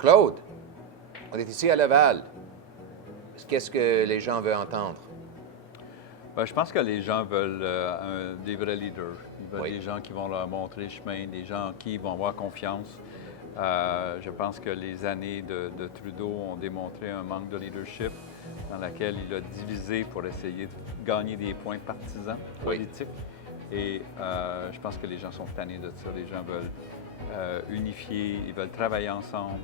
Claude, on est ici à Laval. Qu'est-ce que les gens veulent entendre? Ben, je pense que les gens veulent des vrais leaders. Ils veulent Oui. des gens qui vont leur montrer le chemin, des gens en qui ils vont avoir confiance. Je pense que les années de Trudeau ont démontré un manque de leadership dans laquelle il a divisé pour essayer de gagner des points partisans politiques. Et je pense que les gens sont tannés de ça. Les gens veulent unifier, ils veulent travailler ensemble.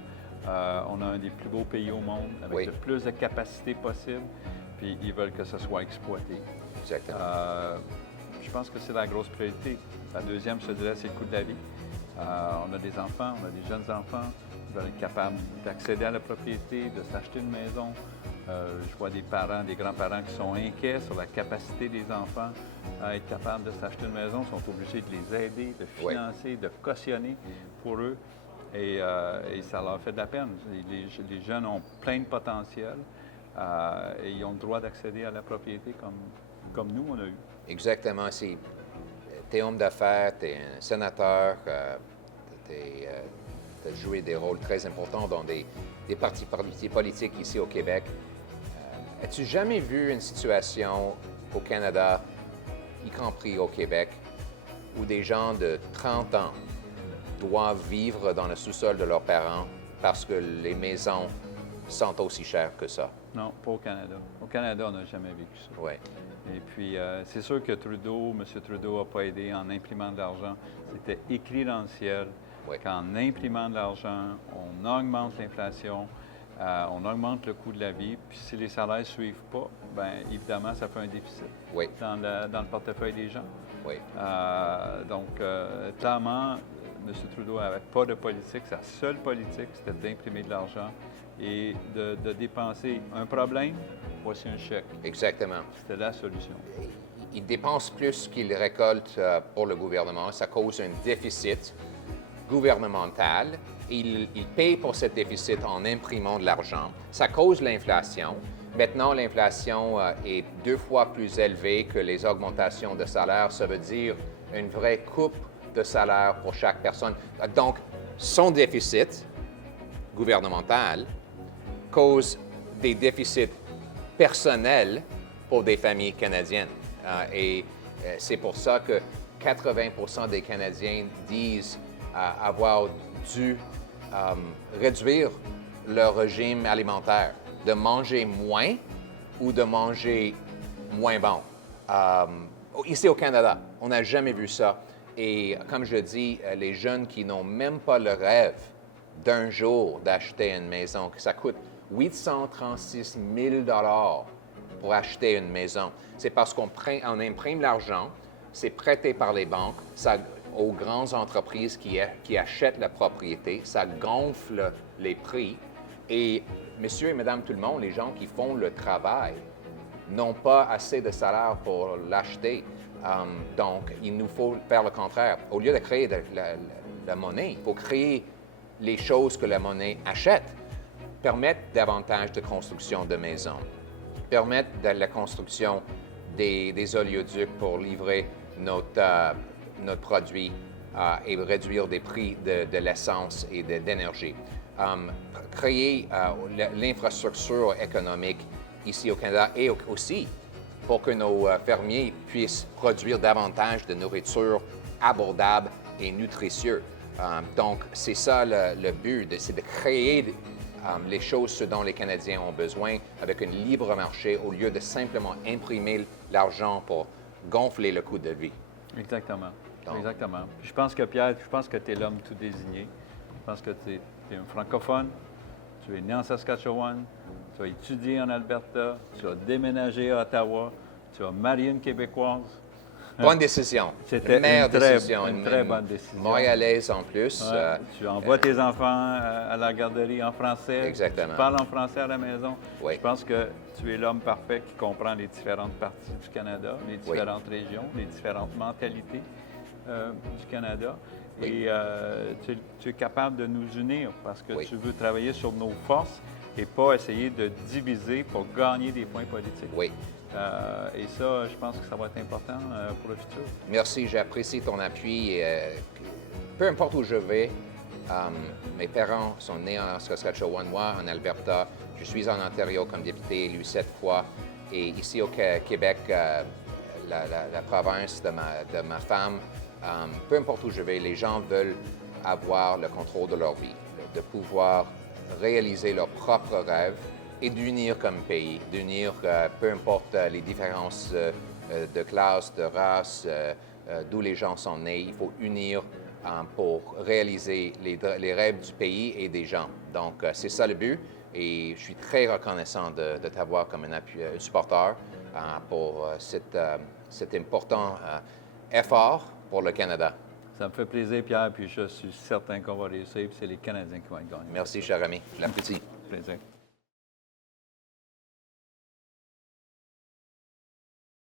On a un des plus beaux pays au monde avec le plus de capacités possibles, puis ils veulent que ça soit exploité. Exactement. Je pense que c'est la grosse priorité. La deuxième, je te dirais, c'est le coût de la vie. On a des enfants, on a des jeunes enfants, ils veulent être capables d'accéder à la propriété, de s'acheter une maison. Je vois des parents, des grands-parents qui sont inquiets sur la capacité des enfants à être capables de s'acheter une maison, sont obligés de les aider, de financer, de cautionner pour eux. Et ça leur fait de la peine. Les jeunes ont plein de potentiel et ils ont le droit d'accéder à la propriété comme nous, on a eu. Exactement. Si tu es homme d'affaires, tu es un sénateur, tu as joué des rôles très importants dans des partis politiques ici au Québec. As-tu jamais vu une situation au Canada, y compris au Québec, où des gens de 30 ans doivent vivre dans le sous-sol de leurs parents parce que les maisons sont aussi chères que ça? Non, pas au Canada. Au Canada, on n'a jamais vécu ça. Oui. Et puis, c'est sûr que M. Trudeau n'a pas aidé en imprimant de l'argent. C'était écrit dans le ciel qu'en imprimant de l'argent, on augmente l'inflation, on augmente le coût de la vie. Puis si les salaires ne suivent pas, bien évidemment, ça fait un déficit dans le portefeuille des gens. Oui. Donc, clairement, M. Trudeau n'avait pas de politique. Sa seule politique, c'était d'imprimer de l'argent et de dépenser. Un problème, voici un chèque. Exactement. C'était la solution. Il dépense plus qu'il récolte pour le gouvernement. Ça cause un déficit gouvernemental. Il paye pour ce déficit en imprimant de l'argent. Ça cause l'inflation. Maintenant, l'inflation est 2 fois plus élevée que les augmentations de salaire. Ça veut dire une vraie coupe de salaire pour chaque personne. Donc, son déficit gouvernemental cause des déficits personnels pour des familles canadiennes. Et c'est pour ça que 80% des Canadiens disent avoir dû réduire leur régime alimentaire, de manger moins ou de manger moins bon. Ici au Canada, on n'a jamais vu ça. Et comme je dis, les jeunes qui n'ont même pas le rêve d'un jour d'acheter une maison, que ça coûte 836 000 pour acheter une maison. C'est parce qu'on imprime l'argent, c'est prêté par les banques, ça, aux grandes entreprises qui achètent la propriété, ça gonfle les prix. Et monsieur et madame tout le monde, les gens qui font le travail, n'ont pas assez de salaire pour l'acheter. Donc, il nous faut faire le contraire. Au lieu de créer de la monnaie, il faut créer les choses que la monnaie achète. Permettre davantage de construction de maisons, permettre de la construction des oléoducs pour livrer notre produit et réduire des prix de l'essence et d'énergie. Créer l'infrastructure économique ici au Canada et aussi pour que nos fermiers puissent produire davantage de nourriture abordable et nutritieux. Donc, c'est ça le but, c'est de créer les choses ce dont les Canadiens ont besoin avec un libre marché au lieu de simplement imprimer l'argent pour gonfler le coût de vie. Exactement. Donc, exactement. Puis je pense que, Pierre, tu es l'homme tout désigné. Je pense que tu es un francophone, tu es né en Saskatchewan, tu as étudié en Alberta, tu as déménagé à Ottawa, tu as marié une Québécoise. Bonne décision. C'était une très bonne décision. Montréalaise en plus. Ouais, tu envoies tes enfants à la garderie en français. Exactement. Tu parles en français à la maison. Oui. Je pense que tu es l'homme parfait qui comprend les différentes parties du Canada, les différentes régions, les différentes mentalités du Canada. Oui. Et tu es capable de nous unir parce que Oui. tu veux travailler sur nos forces et pas essayer de diviser pour gagner des points politiques. Oui. Et ça, je pense que ça va être important pour le futur. Merci, j'apprécie ton appui. Peu importe où je vais, Mes parents sont nés en Saskatchewan, moi en Alberta. Je suis en Ontario comme député élu 7 fois. Et ici au Québec, la province de ma femme, peu importe où je vais, les gens veulent avoir le contrôle de leur vie, de pouvoir réaliser leurs propres rêves et d'unir comme pays, d'unir peu importe les différences de classe, de race, d'où les gens sont nés. Il faut unir pour réaliser les rêves du pays et des gens. Donc, c'est ça le but. Et je suis très reconnaissant de t'avoir comme un supporter pour cet important effort pour le Canada. Ça me fait plaisir, Pierre, puis je suis certain qu'on va réussir, puis c'est les Canadiens qui vont être gagnants. Merci, cher ami. L'appétit. Plaisir.